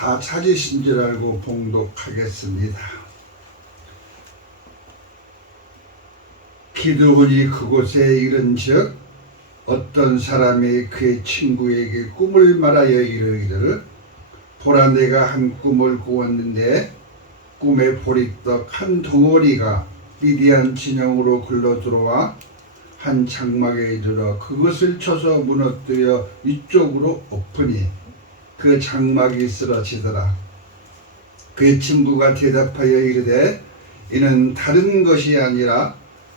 다 찾으신 줄 알고 봉독하겠습니다. 기드온이 그곳에 이른즉 어떤 사람이 그의 친구에게 꿈을 말하여 이르기를 보라, 내가 한 꿈을 꾸었는데 꿈에 보리떡 한 덩어리가 미디안 진영으로 굴러 들어와 한 장막에 이르러 그것을 쳐서 무너뜨려 이쪽으로 엎으니 그 장막이 쓰러지더라. 그의 친구가 대답하여 이르되 이는 다른 것이 아니라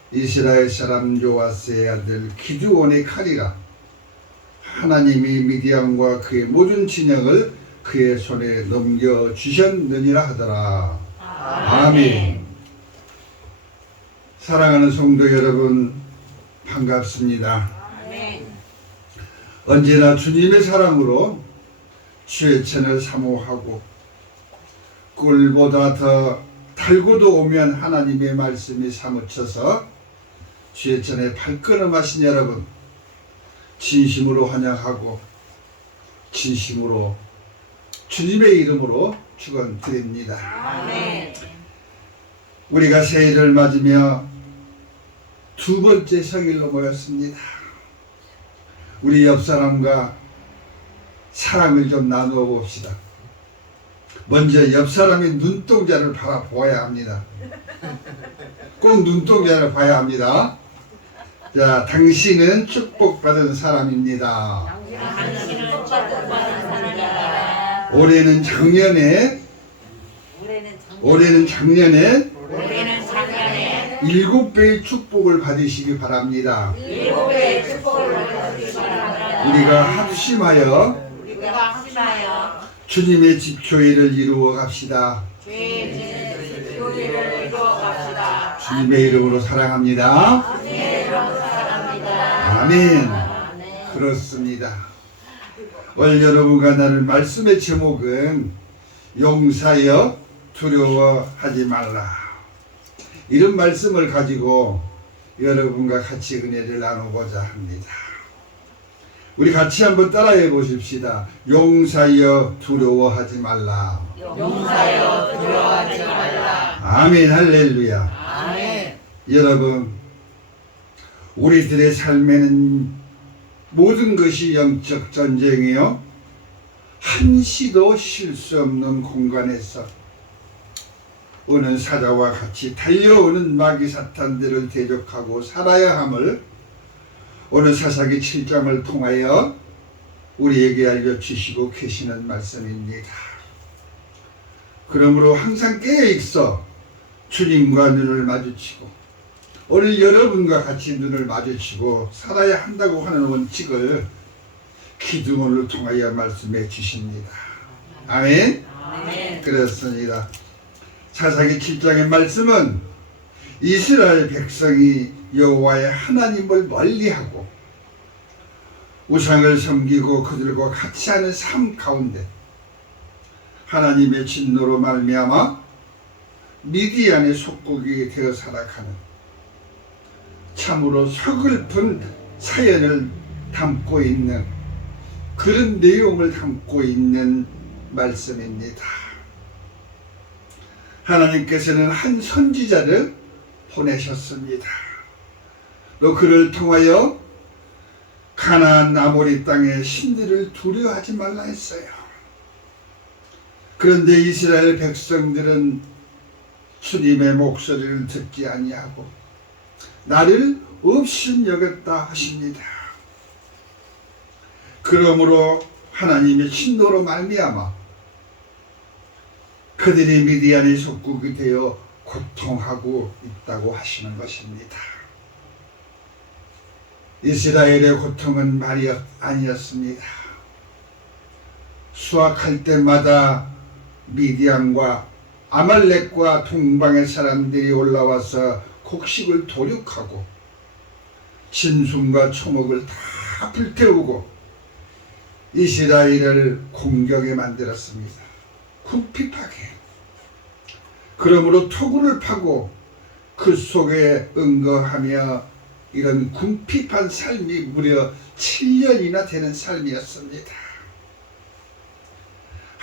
이스라엘 사람 요아스의 아들 기드온의 칼이라. 하나님이 미디안과 그의 모든 진영을 그의 손에 넘겨주셨느니라 하더라. 아멘. 사랑하는 성도 여러분, 반갑습니다. 아멘. 언제나 주님의 사랑으로 주의천을 사모하고 꿀보다 더 달고도 오면 하나님의 말씀이 사무쳐서 주의천에 발걸음하신 여러분, 진심으로 환영하고 진심으로 주님의 이름으로 축원드립니다. 아멘. 우리가 새해를 맞으며 두 번째 성일로 모였습니다. 우리 옆 사람과 사랑을 좀 나누어 봅시다. 먼저 옆 사람의 눈동자를 바라보아야 합니다. 꼭 눈동자를 봐야 합니다. 자, 당신은 축복받은 사람입니다. 당신은 축복받은 사람이다. 올해는 작년에 올해는 작년에 7배의 축복을 받으시기 바랍니다. 7배의 축복을 받으시기 바랍니다. 우리가 합심하여 주님의 집교회를 이루어 갑시다. 주님의 교회를 이루어 갑시다. 주님의 이름으로 사랑합니다. 주님의 이름으로 사랑합니다. 아멘. 아멘. 그렇습니다. 오늘 여러분과 나눌 말씀의 제목은 용사여 두려워하지 말라. 이런 말씀을 가지고 여러분과 같이 은혜를 나누고자 합니다. 우리 같이 한번 따라해 보십시다. 용사여 두려워하지 말라. 용사여 두려워하지 말라. 아멘. 할렐루야. 아멘. 여러분, 우리들의 삶에는 모든 것이 영적 전쟁이요, 한시도 쉴 수 없는 공간에서 오는 사자와 같이 달려오는 마귀 사탄들을 대적하고 살아야 함을 오늘 사사기 7장을 통하여 우리에게 알려주시고 계시는 말씀입니다. 그러므로 항상 깨어있어 주님과 눈을 마주치고 오늘 여러분과 같이 눈을 마주치고 살아야 한다고 하는 원칙을 기드온을 통하여 말씀해 주십니다. 아멘. 아멘. 그렇습니다. 사사기 7장의 말씀은 이스라엘 백성이 여호와의 하나님을 멀리하고 우상을 섬기고 그들과 같이 하는 삶 가운데 하나님의 진노로 말미암아 미디안의 속국이 되어 살아가는 참으로 서글픈 사연을 담고 있는 그런 내용을 담고 있는 말씀입니다. 하나님께서는 한 선지자를 보내셨습니다. 또 그를 통하여 가나안 아모리 땅의 신들을 두려워하지 말라 했어요. 그런데 이스라엘 백성들은 주님의 목소리를 듣지 아니하고 나를 업신여겼다 하십니다. 그러므로 하나님의 진노로 말미암아 그들이 미디안의 속국이 되어 고통하고 있다고 하시는 것입니다. 이스라엘의 고통은 말이 아니었습니다. 수확할 때마다 미디안과 아말렉과 동방의 사람들이 올라와서 곡식을 도륙하고 진순과 초목을 다 불태우고 이스라엘을 공격에 만들었습니다. 궁핍하게. 그러므로 토굴을 파고 그 속에 응거하며 이런 궁핍한 삶이 무려 7년이나 되는 삶이었습니다.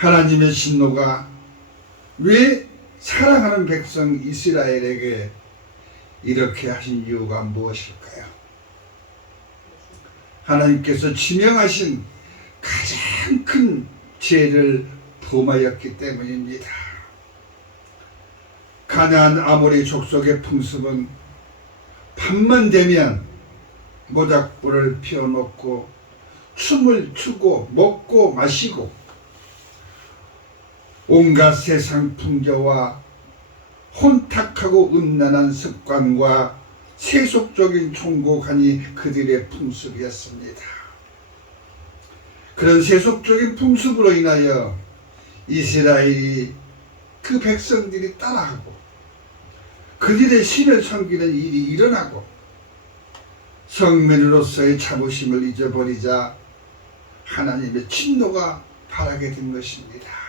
하나님의 진노가 왜 사랑하는 백성 이스라엘에게 이렇게 하신 이유가 무엇일까요? 하나님께서 지명하신 가장 큰 죄를 범하였기 때문입니다. 가나안 아모리 족속의 풍습은 밤만 되면 모닥불을 피워놓고 춤을 추고 먹고 마시고 온갖 세상 풍조와 혼탁하고 음란한 습관과 세속적인 총고관이 그들의 풍습이었습니다. 그런 세속적인 풍습으로 인하여 이스라엘이 그 백성들이 따라하고 그들의 신을 섬기는 일이 일어나고 성민으로서의 자부심을 잊어버리자 하나님의 진노가 발하게 된 것입니다.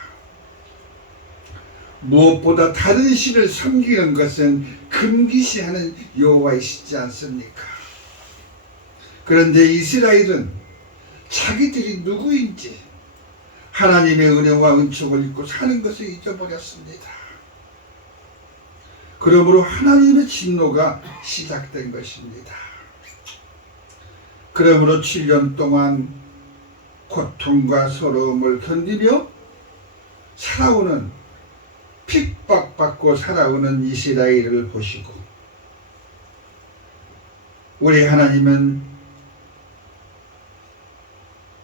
무엇보다 다른 신을 섬기는 것은 금기시하는 여호와이시지 않습니까? 그런데 이스라엘은 자기들이 누구인지 하나님의 은혜와 은총을 잊고 사는 것을 잊어버렸습니다. 그러므로 하나님의 진노가 시작된 것입니다. 그러므로 7년 동안 고통과 서러움을 견디며 살아오는 핍박받고 살아오는 이스라엘을 보시고 우리 하나님은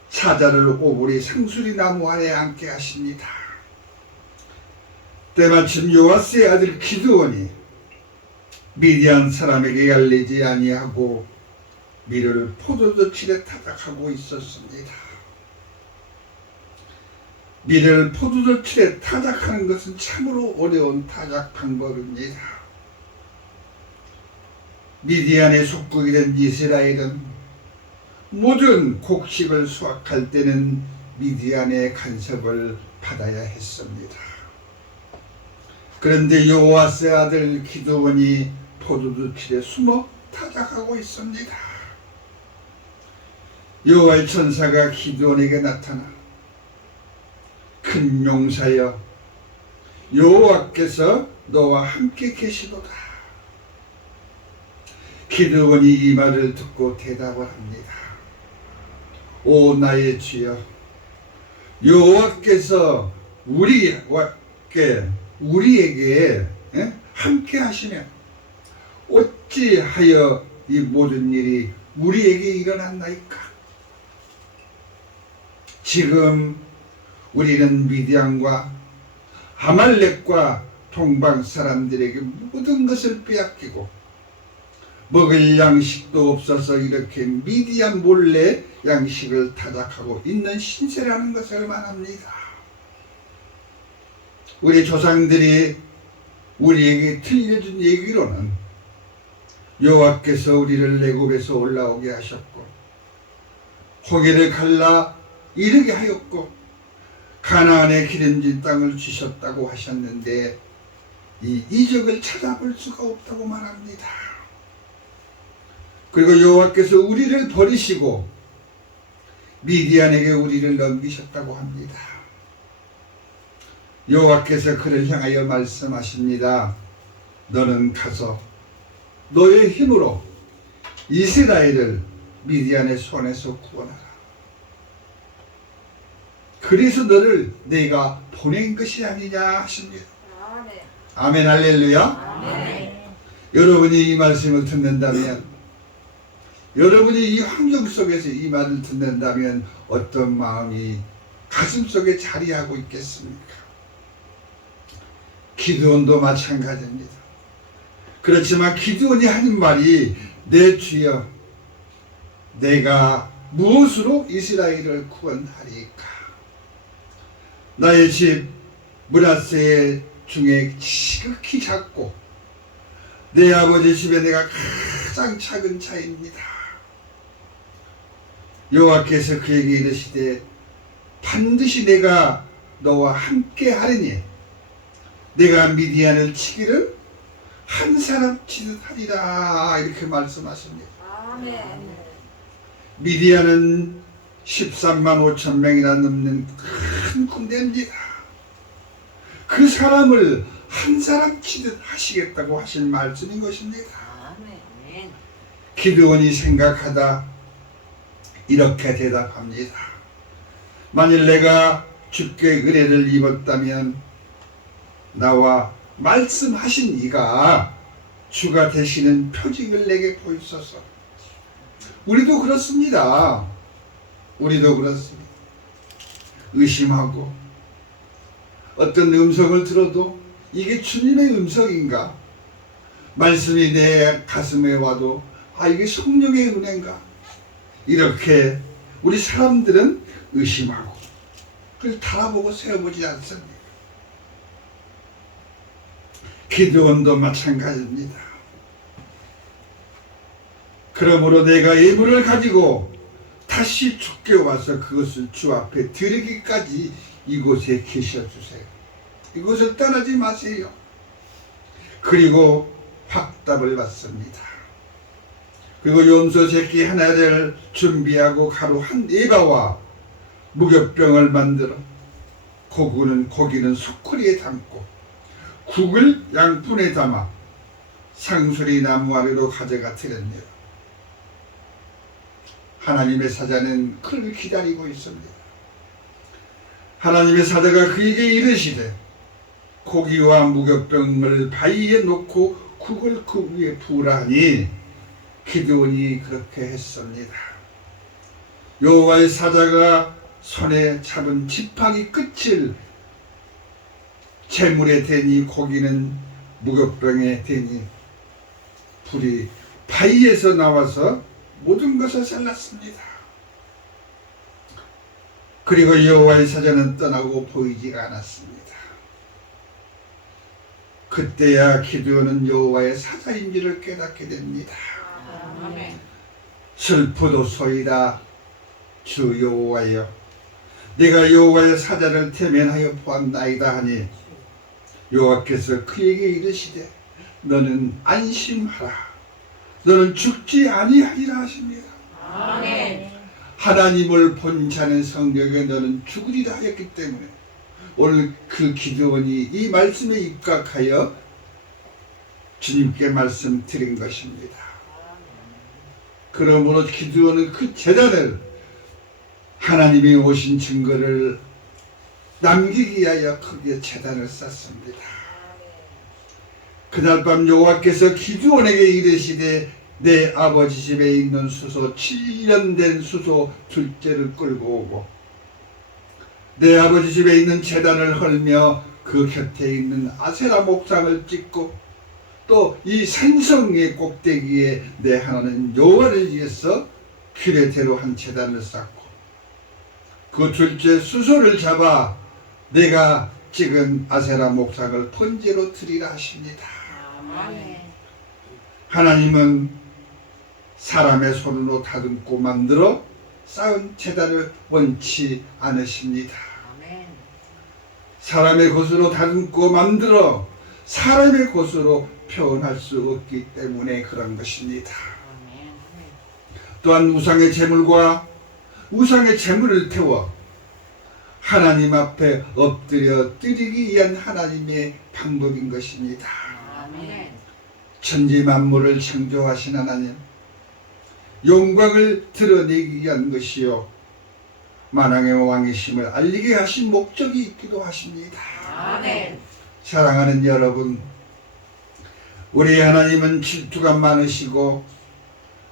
사자를 오보리 상수리 나무 아래 앉게 하십니다. 때마침 요아스의 아들 기드온이 미디안 사람에게 알리지 아니하고 밀을 포도젓질에 타작하고 있었습니다. 밀을 포도젓질에 타작하는 것은 참으로 어려운 타작 방법입니다. 미디안의 속국이 된 이스라엘은 모든 곡식을 수확할 때는 미디안의 간섭을 받아야 했습니다. 그런데 요아스의 아들 기드온이 포도젓질에 숨어 타작하고 있습니다. 여호와의 천사가 기드온에게 나타나 큰 용사여 여호와께서 너와 함께 계시도다. 기드온이 이 말을 듣고 대답을 합니다. 오 나의 주여 여호와께서 우리에게 함께 하시면 어찌하여 이 모든 일이 우리에게 일어났나이까? 지금 우리는 미디안과 아말렉과 동방 사람들에게 모든 것을 빼앗기고 먹을 양식도 없어서 이렇게 미디안 몰래 양식을 타작하고 있는 신세라는 것을 말합니다. 우리 조상들이 우리에게 들려준 얘기로는 여호와께서 우리를 애굽에서 올라오게 하셨고 홍해를 갈라 이르게 하였고 가나안의 기름진 땅을 주셨다고 하셨는데 이 이적을 찾아볼 수가 없다고 말합니다. 그리고 여호와께서 우리를 버리시고 미디안에게 우리를 넘기셨다고 합니다. 여호와께서 그를 향하여 말씀하십니다. 너는 가서 너의 힘으로 이스라엘을 미디안의 손에서 구원하라. 그래서 너를 내가 보낸 것이 아니냐 하십니다. 아멘 할렐루야. 아멘. 여러분이 이 말씀을 듣는다면 여러분이 이 환경 속에서 이 말을 듣는다면 어떤 마음이 가슴속에 자리하고 있겠습니까? 기드온도 마찬가지입니다. 그렇지만 기드온이 하는 말이 내 주여 내가 무엇으로 이스라엘을 구원하리까? 나의 집 므낫세 중에 지극히 작고 내 아버지 집에 내가 가장 작은 자입니다. 여호와께서 그에게 이르시되 반드시 내가 너와 함께 하리니 내가 미디안을 치기를 한 사람 치듯 하리라 이렇게 말씀하십니다. 아멘. 미디안은 13만 5천 명이나 넘는 큰 군대입니다. 그 사람을 한 사람 치듯 하시겠다고 하실 말씀인 것입니다. 아멘. 기드온이 생각하다 이렇게 대답합니다. 만일 내가 주께 의뢰를 입었다면 나와 말씀하신 이가 주가 되시는 표징을 내게 보이소서. 우리도 그렇습니다. 우리도 그렇습니다. 의심하고 어떤 음성을 들어도 이게 주님의 음성인가? 말씀이 내 가슴에 와도 이게 성령의 은혜인가? 이렇게 우리 사람들은 의심하고 그걸 달아보고 세어보지 않습니다. 기드온도 마찬가지입니다. 그러므로 내가 예물을 가지고 다시 주께 와서 그것을 주 앞에 드리기까지 이곳에 계셔주세요. 이곳을 떠나지 마세요. 그리고 확답을 받습니다. 그리고 염소 새끼 하나를 준비하고 가루 한 에바와 무교병을 만들어 고기는 소쿠리에 담고 국을 양푼에 담아 상수리 나무 아래로 가져가 드렸네요. 하나님의 사자는 그를 기다리고 있습니다. 하나님의 사자가 그에게 이르시되 고기와 무교병을 바위에 놓고 국을 그 위에 부으라 하니 기드온이 그렇게 했습니다. 여호와의 사자가 손에 잡은 지팡이 끝을 재물에 대니 고기는 무교병에 대니 불이 바위에서 나와서 모든 것을 살랐습니다. 그리고 여호와의 사자는 떠나고 보이지가 않았습니다. 그때야 기드온은 여호와의 사자인 줄을 깨닫게 됩니다. 아멘. 슬프도소이다. 주 여호와여, 내가 여호와의 사자를 태면하여 보았나이다 하니 여호와께서 그에게 이르시되 너는 안심하라. 너는 죽지 아니하리라 하십니다. 아멘. 하나님을 본 자는 성경에 너는 죽으리라 하였기 때문에 오늘 그 기드온이 이 말씀에 입각하여 주님께 말씀드린 것입니다. 그러므로 기드온은 그 제단을 하나님이 오신 증거를 남기기 위하여 크게 제단을 쌓습니다. 그날 밤 여호와께서 기드온에게 이르시되 내 아버지 집에 있는 수소 7년 된 수소 둘째를 끌고 오고 내 아버지 집에 있는 제단을 헐며 그 곁에 있는 아세라 목상을 찍고 또 이 산성의 꼭대기에 내 하나는 여호와를 위해서 규례대로 한 제단을 쌓고 그 둘째 수소를 잡아 내가 찍은 아세라 목상을 번제로 드리라 하십니다. 아멘. 하나님은 사람의 손으로 다듬고 만들어 쌓은 제단을 원치 않으십니다. 아멘. 사람의 것으로 다듬고 만들어 사람의 것으로 표현할 수 없기 때문에 그런 것입니다. 아멘. 또한 우상의 제물과 우상의 제물을 태워 하나님 앞에 엎드려 드리기 위한 하나님의 방법인 것입니다. 아멘. 천지 만물을 창조하신 하나님, 영광을 드러내기 위한 것이요 만왕의 왕이심을 알리게 하신 목적이 있기도 하십니다. 아멘. 사랑하는 여러분, 우리 하나님은 질투가 많으시고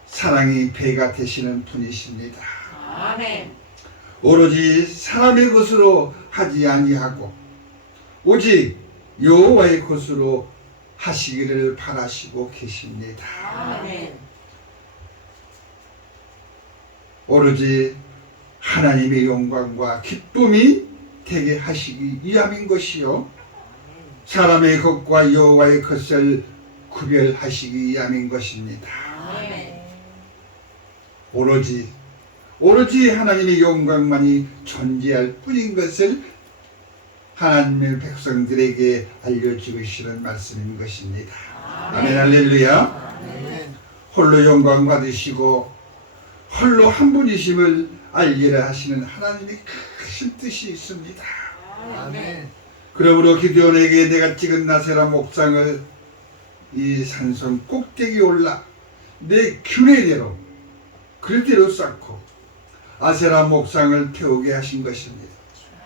사랑이 배가 되시는 분이십니다. 아멘. 오로지 사람의 것으로 하지 아니하고 오직 여호와의 것으로 하시기를 바라시고 계십니다. 아멘. 오로지 하나님의 영광과 기쁨이 되게 하시기 위함인 것이요 사람의 것과 여호와의 것을 구별하시기 위함인 것입니다. 아멘. 오로지 하나님의 영광만이 존재할 뿐인 것을 하나님의 백성들에게 알려주시는 말씀인 것입니다. 아멘. 할렐루야. 아멘. 홀로 영광 받으시고 홀로 한 분이심을 알리라 하시는 하나님의 크신 뜻이 있습니다. 아멘. 그러므로 기드온에게 내가 찍은 나세라 목상을 이 산성 꼭대기 올라 내 규례대로 그릇대로 쌓고 아세라 목상을 태우게 하신 것입니다.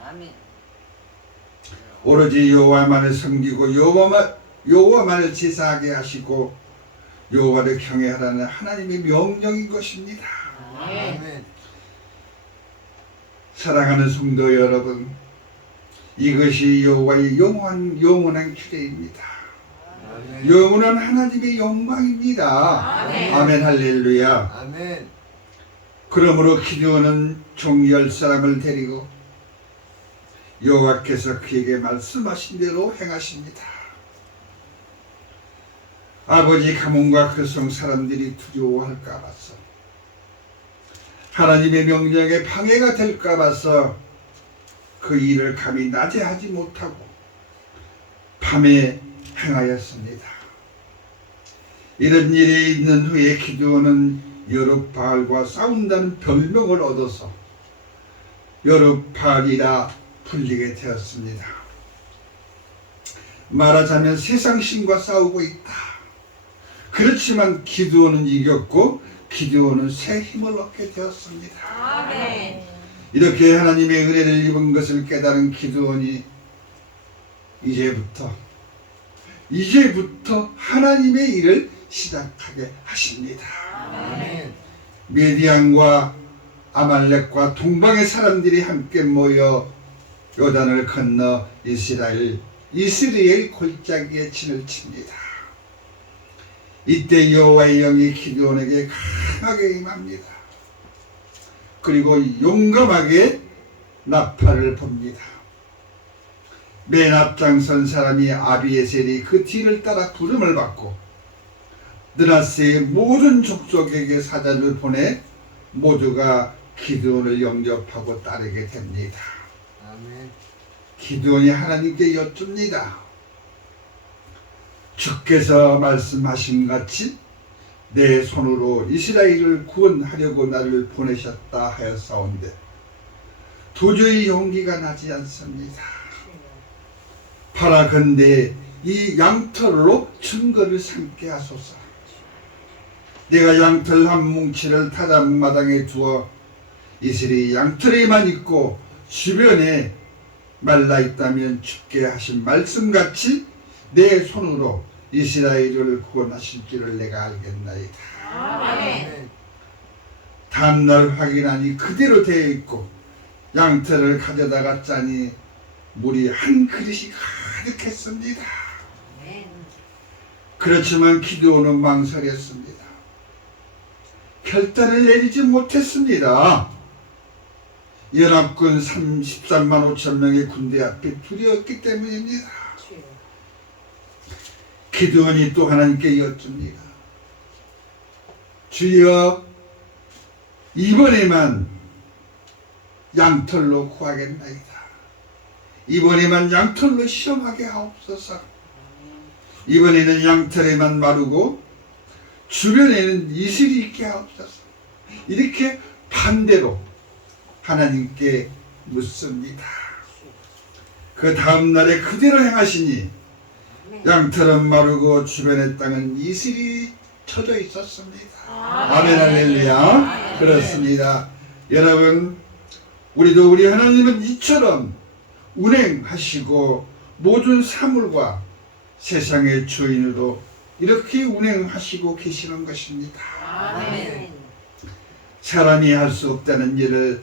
아멘. 오로지 여호와만을 섬기고 여호와만을 제사하게 하시고 여호와를 경외하라는 하나님의 명령인 것입니다. 아멘. 사랑하는 성도 여러분, 이것이 여호와의 영원한 규례입니다. 영원한 하나님의 영광입니다. 아멘. 아멘 할렐루야. 아멘. 그러므로 기드온은 종 10사람을 데리고 여호와께서 그에게 말씀하신 대로 행하십니다. 아버지 가문과 그 성 사람들이 두려워할까 봐서, 하나님의 명령에 방해가 될까 봐서 그 일을 감히 낮에 하지 못하고 밤에 행하였습니다. 이런 일이 있는 후에 기드온은 여룹바알과 싸운다는 별명을 얻어서 여룹바알이라 불리게 되었습니다. 말하자면 세상 신과 싸우고 있다. 그렇지만 기드온은 이겼고 기드온은 새 힘을 얻게 되었습니다. 아멘. 이렇게 하나님의 은혜를 입은 것을 깨달은 기드온이 이제부터 하나님의 일을 시작하게 하십니다. 아멘. 미디안과 아말렉과 동방의 사람들이 함께 모여 요단을 건너 이스라엘 골짜기에 진을 칩니다. 이때 여호와의 영이 기드온에게 강하게 임합니다. 그리고 용감하게 나팔을 봅니다. 맨 앞장선 사람이 아비에셀이 그 뒤를 따라 부름을 받고 느라스의 모든 족속에게 사자를 보내 모두가 기드온을 영접하고 따르게 됩니다. 아멘. 기드온이 하나님께 여쭙니다. 주께서 말씀하신 같이 내 손으로 이스라엘을 구원하려고 나를 보내셨다 하였사온데 도저히 용기가 나지 않습니다. 바라건대 이 양털로 증거를 삼게 하소서. 내가 양털 한 뭉치를 타작마당에 두어 이슬이 양털에만 있고 주변에 말라있다면 죽게 하신 말씀같이 내 손으로 이스라엘을 구원하실 줄을 내가 알겠나이다. 아멘. 다음날 확인하니 그대로 되어 있고 양털을 가져다가 짜니 물이 한 그릇이 가득했습니다. 아멘. 그렇지만 기드온은 망설였습니다. 결단을 내리지 못했습니다. 연합군 13만 5천 명의 군대 앞에 두려웠기 때문입니다. 기드온이 또 하나님께 여쭙니다. 주여, 이번에만 양털로 구하겠나이다. 이번에만 양털로 시험하게 하옵소서. 이번에는 양털에만 마르고 주변에는 이슬이 있게 하옵소서. 이렇게 반대로 하나님께 묻습니다. 그 다음 날에 그대로 행하시니 양털은 마르고 주변의 땅은 이슬이 쳐져 있었습니다. 아멘 할렐루야. 그렇습니다. 여러분, 우리도 우리 하나님은 이처럼 운행하시고 모든 사물과 세상의 주인으로 이렇게 운행하시고 계시는 것입니다. 아멘. 사람이 할 수 없다는 일을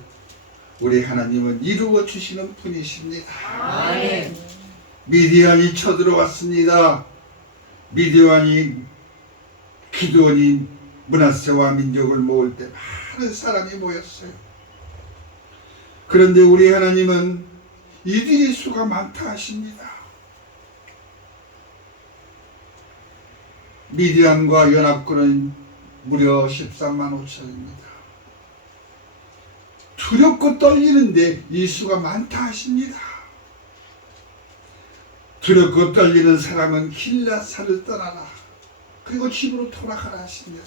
우리 하나님은 이루어 주시는 분이십니다. 아멘. 미디안이 쳐들어왔습니다. 미디안이 기드온이 므낫세와 민족을 모을 때 많은 사람이 모였어요. 그런데 우리 하나님은 이들의 수가 많다 하십니다. 미디안과 연합군은 무려 13만 5천입니다. 두렵고 떨리는데 이 수가 많다 하십니다. 두렵고 떨리는 사람은 길라사를 떠나라. 그리고 집으로 돌아가라 하십니다.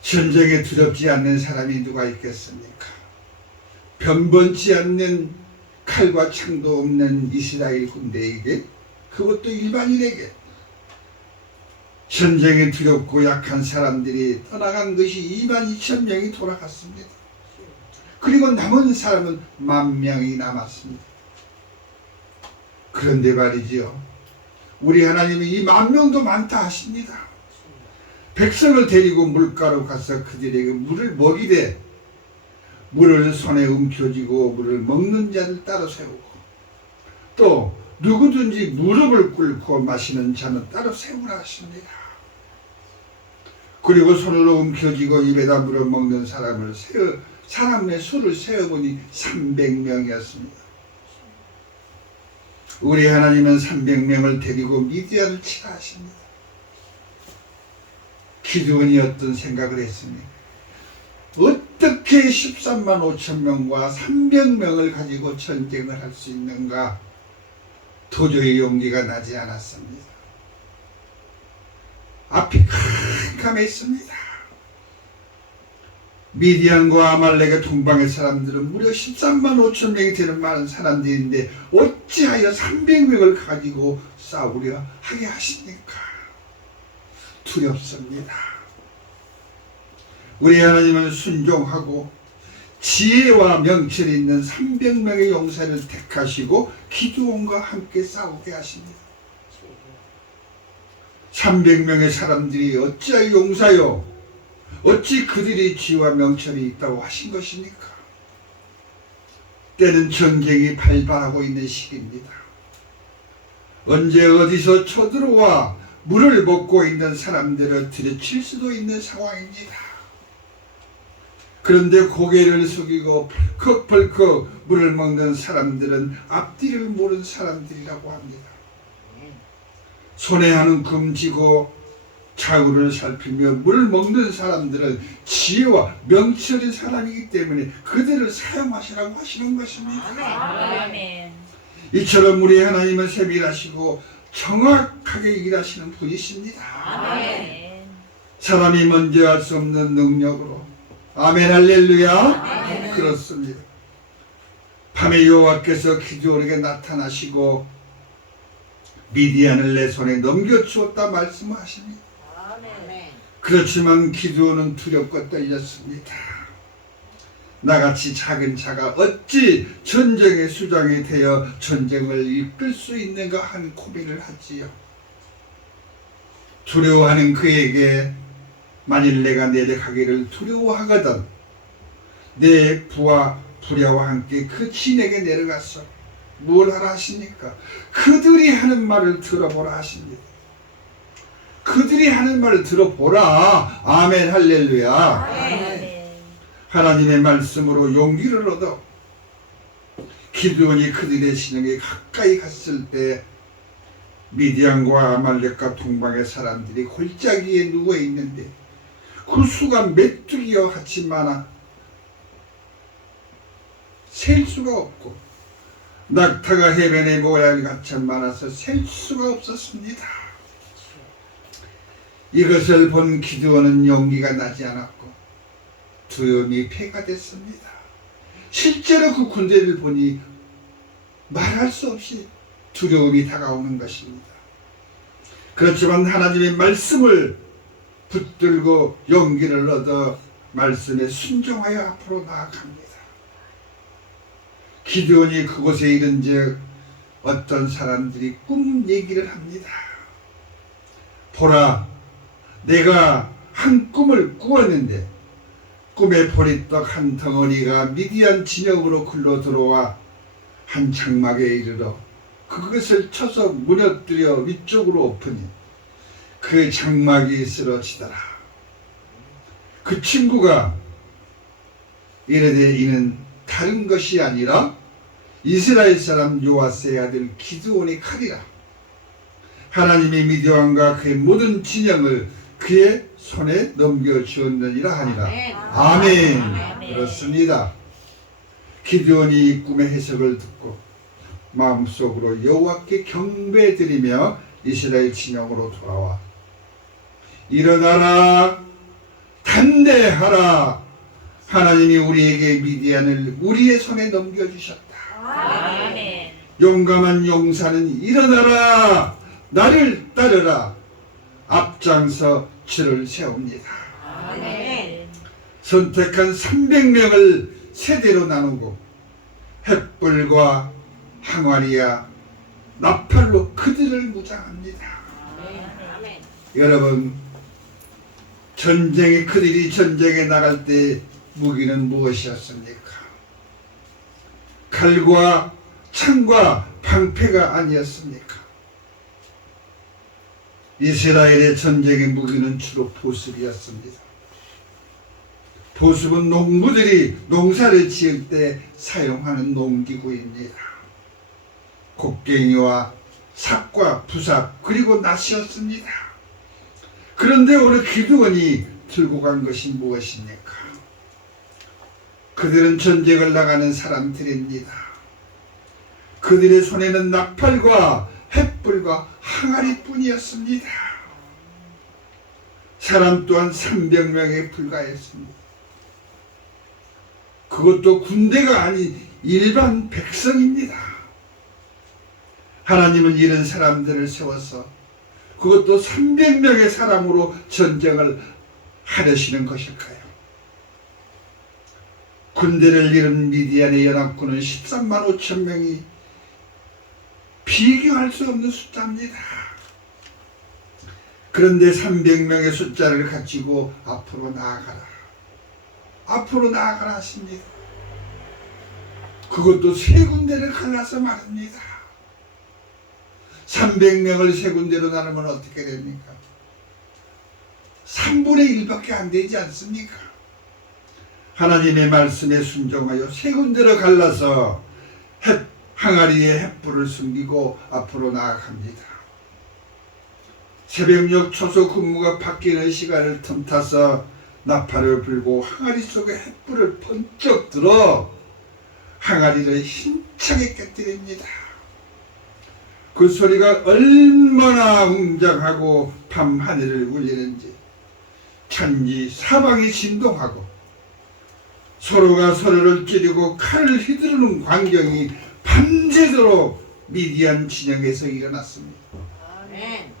전쟁에 두렵지 않는 사람이 누가 있겠습니까? 변번치 않는 칼과 창도 없는 이스라엘 군대에게, 그것도 일반인에게, 전쟁에 두렵고 약한 사람들이 떠나간 것이 22,000명이 돌아갔습니다. 그리고 남은 사람은 10,000명이 남았습니다. 그런데 말이지요, 우리 하나님이 이 10,000명도 많다 하십니다. 백성을 데리고 물가로 가서 그들에게 물을 먹이되 물을 손에 움켜쥐고 물을 먹는 자를 따로 세우고, 또 누구든지 무릎을 꿇고 마시는 자는 따로 세우라 하십니다. 그리고 손으로 움켜쥐고 입에다 물을 먹는 사람의 수를 세어보니 300명이었습니다. 우리 하나님은 300명을 데리고 미디안을 치라 하십니다. 기드온이 어떤 생각을 했습니까? 어떻게 13만 5천 명과 300명을 가지고 전쟁을 할 수 있는가? 도저히 용기가 나지 않았습니다. 앞이 캄캄했습니다. 미디안과 아말렉의 동방의 사람들은 무려 13만 5천 명이 되는 많은 사람들인데 어찌하여 300명을 가지고 싸우려 하게 하십니까? 두렵습니다. 우리 하나님은 순종하고 지혜와 명철이 있는 300명의 용사를 택하시고 기드온과 함께 싸우게 하십니다. 300명의 사람들이 어찌하여 용사요? 어찌 그들이 지혜와 명철이 있다고 하신 것입니까? 때는 전쟁이 발발하고 있는 시기입니다. 언제 어디서 쳐들어와 물을 먹고 있는 사람들을 들이칠 수도 있는 상황입니다. 그런데 고개를 숙이고 펄컥펄컥 물을 먹는 사람들은 앞뒤를 모르는 사람들이라고 합니다. 손에 하는 금 쥐고 좌우를 살피며 물을 먹는 사람들은 지혜와 명철의 사람이기 때문에 그들을 사용하시라고 하시는 것입니다. 아멘. 이처럼 우리 하나님은 세밀하시고 정확하게 일하시는 분이십니다. 아멘. 사람이 먼저 할 수 없는 능력으로. 아멘 할렐루야. 아멘. 그렇습니다. 밤에 여호와께서 기드온에게 나타나시고 미디안을 내 손에 넘겨주었다 말씀하십니다. 아멘. 그렇지만 기드온은 두렵고 떨렸습니다. 나같이 작은 자가 어찌 전쟁의 수장이 되어 전쟁을 이끌 수 있는가 하는 고민을 하지요. 두려워하는 그에게 만일 내가 내려가기를 두려워하거든 내 부하 부랴와 함께 그 진에게 내려가서 뭘 하라 하십니까? 그들이 하는 말을 들어보라 하십니다. 그들이 하는 말을 들어보라. 아멘 할렐루야. 아멘. 하나님의 말씀으로 용기를 얻어 기드온이 그들의 진영에 가까이 갔을 때 미디안과 아말렉과 동방의 사람들이 골짜기에 누워 있는데 그 수가 메뚜기와 같이 많아 셀 수가 없고 낙타가 해변에 모여야 같이 많아서 셀 수가 없었습니다. 이것을 본 기드온은 용기가 나지 않았고 두려움이 패가 됐습니다. 실제로 그 군대를 보니 말할 수 없이 두려움이 다가오는 것입니다. 그렇지만 하나님의 말씀을 붙들고 용기를 얻어 말씀에 순종하여 앞으로 나아갑니다. 기드온이 그곳에 이른즉 어떤 사람들이 꿈 얘기를 합니다. 보라, 내가 한 꿈을 꾸었는데 꿈의 보리떡 한 덩어리가 미디안 진영으로 굴러 들어와 한 장막에 이르러 그것을 쳐서 무너뜨려 위쪽으로 엎으니 그 장막이 쓰러지더라. 그 친구가 이르되 이는 다른 것이 아니라 이스라엘 사람 요아스의 아들 기드온의 칼이라. 하나님이 미디안과 그의 모든 진영을 그의 손에 넘겨주었느니라 하니라. 아멘. 아멘. 그렇습니다. 기드온이 이 꿈의 해석을 듣고 마음속으로 여호와께 경배드리며 이스라엘 진영으로 돌아와 일어나라, 단대하라. 하나님이 우리에게 미디안을 우리의 손에 넘겨주셨다. 아멘. 용감한 용사는 일어나라, 나를 따르라, 앞장서 줄을 세웁니다. 아멘. 선택한 300명을 세대로 나누고 횃불과 항아리와 나팔로 그들을 무장합니다. 아멘. 여러분, 그들이 전쟁에 나갈 때 무기는 무엇이었습니까? 칼과 창과 방패가 아니었습니까? 이스라엘의 전쟁의 무기는 주로 보습이었습니다. 보습은 농부들이 농사를 지을 때 사용하는 농기구입니다. 곡괭이와 삭과 부삭 그리고 낫이었습니다. 그런데 오늘 기드온이 들고 간 것이 무엇입니까? 그들은 전쟁을 나가는 사람들입니다. 그들의 손에는 나팔과 횃불과 항아리뿐이었습니다. 사람 또한 300명에 불과했습니다. 그것도 군대가 아닌 일반 백성입니다. 하나님은 이런 사람들을 세워서 그것도 300명의 사람으로 전쟁을 하려시는 것일까요? 군대를 잃은 미디안의 연합군은 13만 5천 명이 비교할 수 없는 숫자입니다. 그런데 300명의 숫자를 가지고 앞으로 나아가라, 앞으로 나아가라 하십니다. 그것도 세 군데를 갈라서 말입니다. 300명을 세 군데로 나누면 어떻게 됩니까? 3분의 1밖에 안 되지 않습니까? 하나님의 말씀에 순종하여 세 군데로 갈라서 항아리에 횃불을 숨기고 앞으로 나아갑니다. 새벽녘 초소 근무가 바뀌는 시간을 틈타서 나팔을 불고 항아리 속에 횃불을 번쩍 들어 항아리를 힘차게 깨뜨립니다. 그 소리가 얼마나 웅장하고 밤하늘을 울리는지 천지 사방이 진동하고 서로가 서로를 찌르고 칼을 휘두르는 광경이 밤새도록 미디안 진영에서 일어났습니다. 아멘.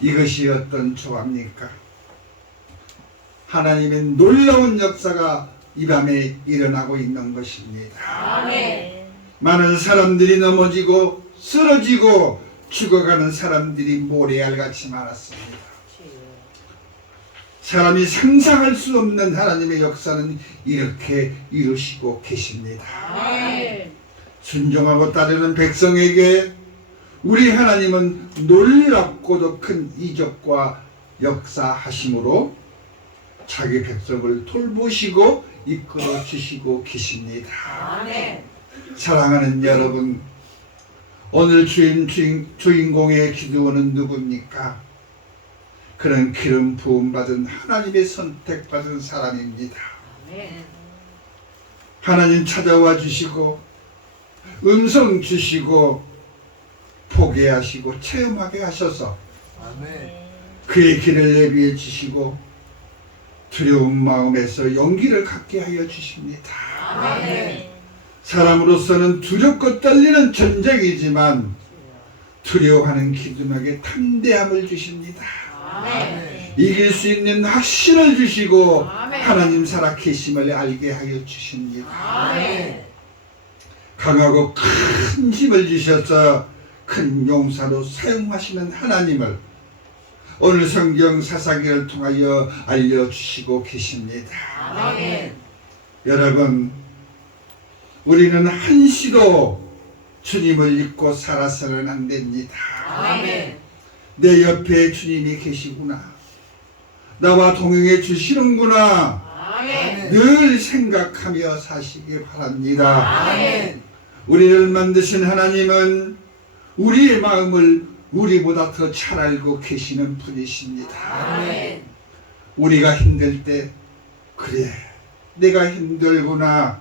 이것이 어떤 조합입니까? 하나님의 놀라운 역사가 이 밤에 일어나고 있는 것입니다. 아멘. 많은 사람들이 넘어지고 쓰러지고 죽어가는 사람들이 모래알같이 많았습니다. 사람이 상상할 수 없는 하나님의 역사는 이렇게 이루시고 계십니다. 아멘. 순종하고 따르는 백성에게 우리 하나님은 놀랍고도 큰 이적과 역사하심으로 자기 백성을 돌보시고 이끌어 주시고 계십니다. 아멘. 사랑하는 여러분, 오늘 주인공의 기드온은 누굽니까? 그는 기름 부음 받은 하나님의 선택받은 사람입니다. 아멘. 하나님 찾아와 주시고 음성 주시고 보게 하시고 체험하게 하셔서 아멘. 그의 길을 내비해 주시고 두려운 마음에서 용기를 갖게 하여 주십니다. 아멘. 사람으로서는 두렵고 떨리는 전쟁이지만 두려워하는 기둥에게 담대함을 주십니다. 아멘. 이길 수 있는 확신을 주시고 아멘. 하나님 살아 계심을 알게 하여 주십니다. 아멘. 강하고 큰 힘을 주셔서 큰 용사로 사용하시는 하나님을 오늘 성경 사사기를 통하여 알려주시고 계십니다. 아멘. 여러분, 우리는 한시도 주님을 잊고 살아서는 안 됩니다. 아멘. 내 옆에 주님이 계시구나, 나와 동행해 주시는구나, 아멘. 늘 생각하며 사시기 바랍니다. 아멘. 우리를 만드신 하나님은 우리의 마음을 우리보다 더 잘 알고 계시는 분이십니다. 아멘. 우리가 힘들 때, 그래, 내가 힘들구나,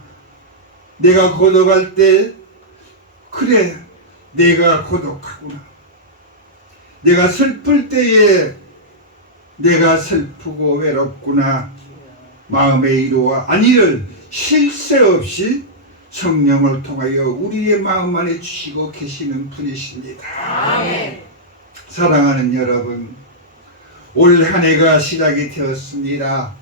내가 고독할 때, 그래, 내가 고독하구나, 내가 슬플 때에 내가 슬프고 외롭구나, 마음의 위로와 안위를 쉴 새 없이 성령을 통하여 우리의 마음 안에 주시고 계시는 분이십니다. 아멘. 사랑하는 여러분, 올 한 해가 시작이 되었습니다.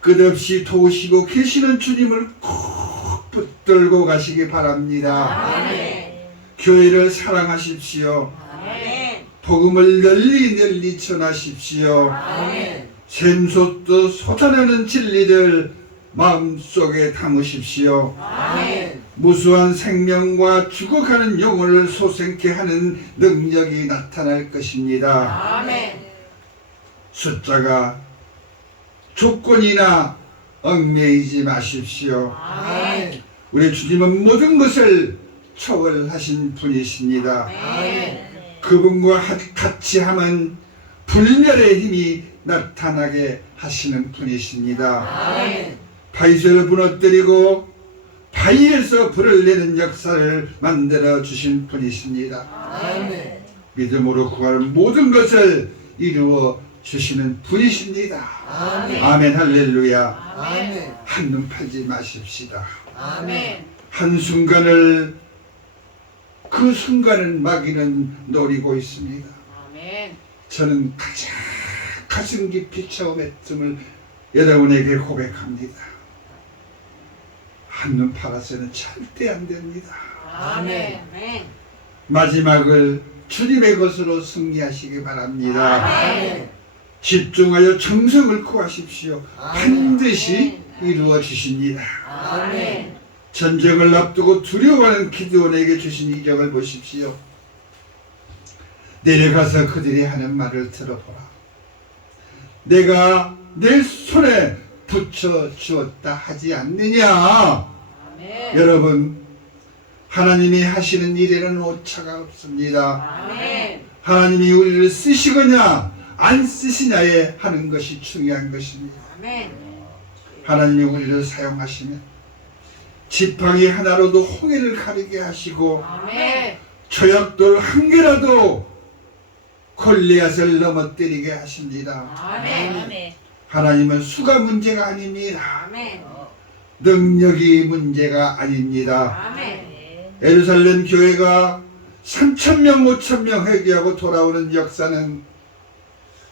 끝없이 도우시고 계시는 주님을 꼭 붙들고 가시기 바랍니다. 아멘. 교회를 사랑하십시오. 아멘. 복음을 널리 전하십시오. 아멘. 샘솟도 솟아나는 진리를 마음속에 담으십시오. 아멘. 무수한 생명과 죽어가는 영혼을 솟게 하는 능력이 나타날 것입니다. 아멘. 숫자가 조건이나 얽매이지 마십시오. 아멘. 우리 주님은 모든 것을 초월하신 분이십니다. 아멘. 그분과 같이 하면 불멸의 힘이 나타나게 하시는 분이십니다. 아멘. 바위를 무너뜨리고 바위에서 불을 내는 역사를 만들어 주신 분이십니다. 아멘. 믿음으로 구하는 모든 것을 이루어 주시는 분이십니다. 아멘. 아멘 할렐루야. 아멘. 한눈 팔지 마십시다. 아멘. 한순간을 그 순간은 마귀는 노리고 있습니다. 아멘. 저는 가장 가슴 깊이 처음 했음을 여러분에게 고백합니다. 한눈 팔아서는 절대 안 됩니다. 아멘. 마지막을 주님의 것으로 승리하시기 바랍니다. 아멘. 집중하여 정성을 구하십시오. 아멘. 반드시 이루어 주십니다. 아멘. 전쟁을 앞두고 두려워하는 기드온에게 주신 이적을 보십시오. 내려가서 그들이 하는 말을 들어보라. 내가 내 손에 붙여 주었다 하지 않느냐. 아멘. 여러분, 하나님이 하시는 일에는 오차가 없습니다. 아멘. 하나님이 우리를 쓰시거냐 안 쓰시냐에 하는 것이 중요한 것입니다. 아멘. 하나님이 우리를 사용하시면 지팡이 하나로도 홍해를 가리게 하시고 아멘. 조약돌 한 개라도 골리앗을 넘어뜨리게 하십니다. 아멘. 하나님은 수가 문제가 아닙니다. 아멘. 능력이 문제가 아닙니다. 아멘. 예루살렘 교회가 3,000명 5,000명 회개하고 돌아오는 역사는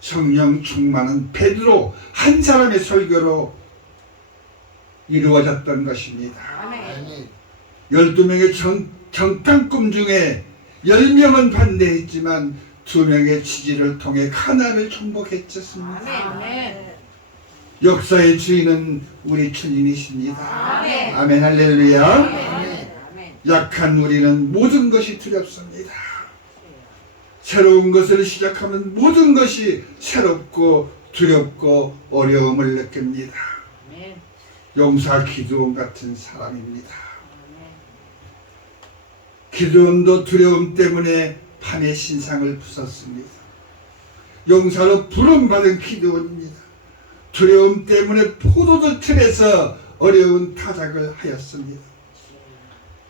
성령 충만한 베드로 한 사람의 설교로 이루어졌던 것입니다. 아멘. 12명의 정탐꾼 중에 10명은 반대했지만 2명의 지지를 통해 가나안을 정복했었습니다. 아멘. 역사의 주인은 우리 주님이십니다. 아멘. 아멘 할렐루야. 아멘. 약한 우리는 모든 것이 두렵습니다. 새로운 것을 시작하면 모든 것이 새롭고 두렵고 어려움을 느낍니다. 아멘. 용사 기드온 같은 사람입니다. 기드온도 두려움 때문에 밤에 신상을 부쉈습니다. 용사로 부름받은 기드온입니다. 두려움 때문에 포도주 틀에서 어려운 타작을 하였습니다.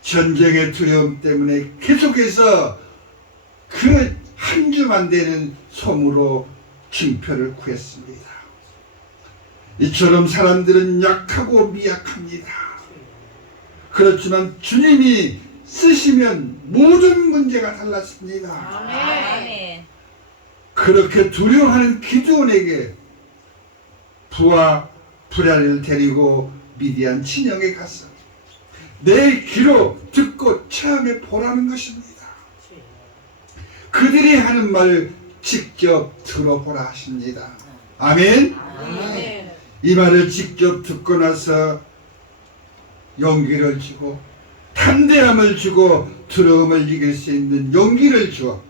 전쟁의 두려움 때문에 계속해서 그 한 주만 되는 솜으로 징표를 구했습니다. 이처럼 사람들은 약하고 미약합니다. 그렇지만 주님이 쓰시면 모든 문제가 달랐습니다. 아멘. 그렇게 두려워하는 기드온에게 부하 브라를 데리고 미디안 진영에 가서 내 귀로 듣고 체험해 보라는 것입니다. 그들이 하는 말을 직접 들어보라 하십니다. 아멘. 아멘. 이 말을 직접 듣고 나서 용기를 주고 담대함을 주고 두려움을 이길 수 있는 용기를 주어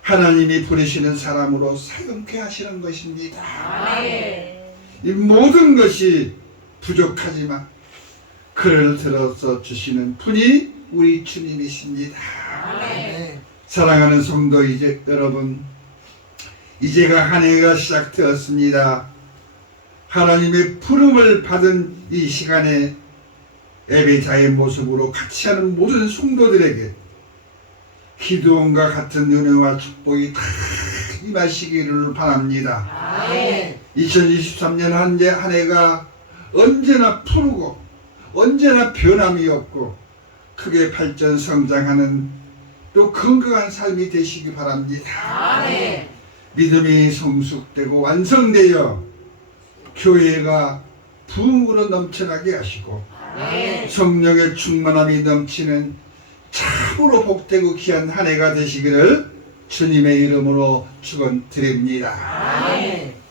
하나님이 부르시는 사람으로 사용케 하시는 것입니다. 아멘. 이 모든 것이 부족하지만 그를 들어서 주시는 분이 우리 주님이십니다. 아멘. 사랑하는 성도 여러분, 이제가 한 해가 시작되었습니다. 하나님의 부름을 받은 이 시간에 예배자의 모습으로 같이 하는 모든 성도들에게 기드온과 같은 은혜와 축복이 다 임하시기를 바랍니다. 아멘. 2023년 한 해가 언제나 푸르고 언제나 변함이 없고 크게 발전 성장하는 또 건강한 삶이 되시기 바랍니다. 아멘. 믿음이 성숙되고 완성되어 교회가 부흥으로 넘쳐나게 하시고 아멘. 성령의 충만함이 넘치는 참으로 복되고 귀한 한 해가 되시기를 주님의 이름으로 축원드립니다. 아멘.